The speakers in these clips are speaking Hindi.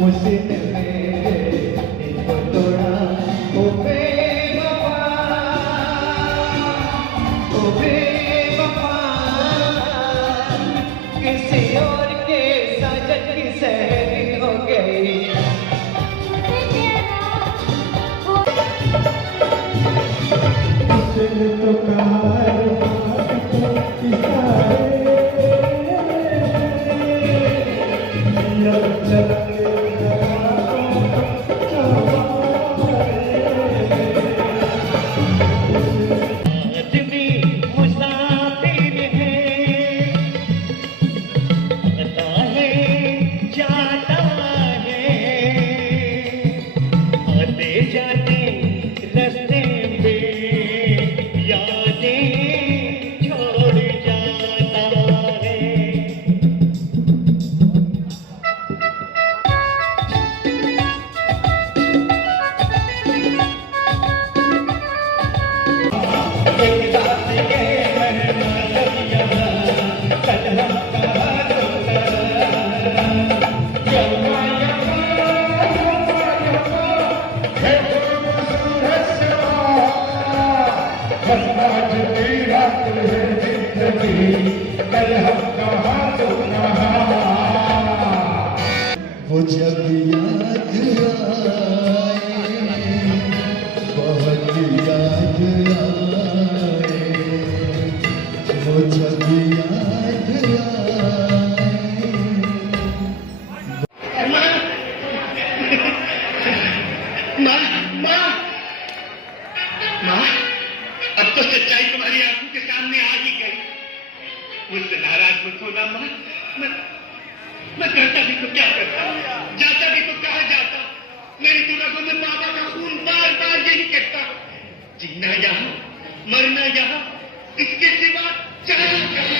उसने मेरे दिल को तोड़ा। ओ बेवफा, ओ बेवफा, किसी और के साजन की सहेली हो गई। उसने तो कहा वो जब याद आए, बहुत याद आए, वो जब याद आए। माँ, माँ, माँ, अब तो सच्चाई तुम्हारी आंखों के सामने आ ही गई। मुझसे नाराज मत होना माँ। मैं करता भी तो क्या करता, जाता भी तो कहाँ जाता। मेरी तो रगों में बाबा का खून बार बार यही कहता, जीना यहाँ, मरना यहाँ, इसके सिवा जाना कहाँ।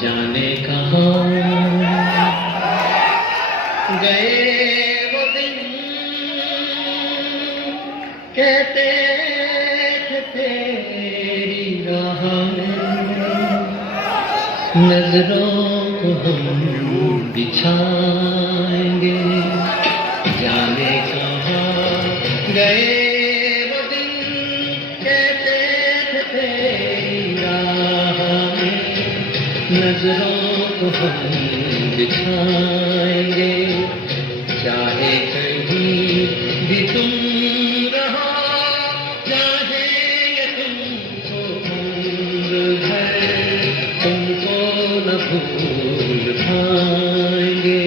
जाने कहाँ गए वो दिन, कहते थे तेरी राह में नजरों को हम बिछाएंगे। जाने कहाँ गए वो दिन, कहते थे तेरी राह में नजरों को हम बिछाएंगे। चाहे कहीं भी तुम रहो, चाहेंगे तुमको उम्र भर, तुमको न भूल पाएंगे।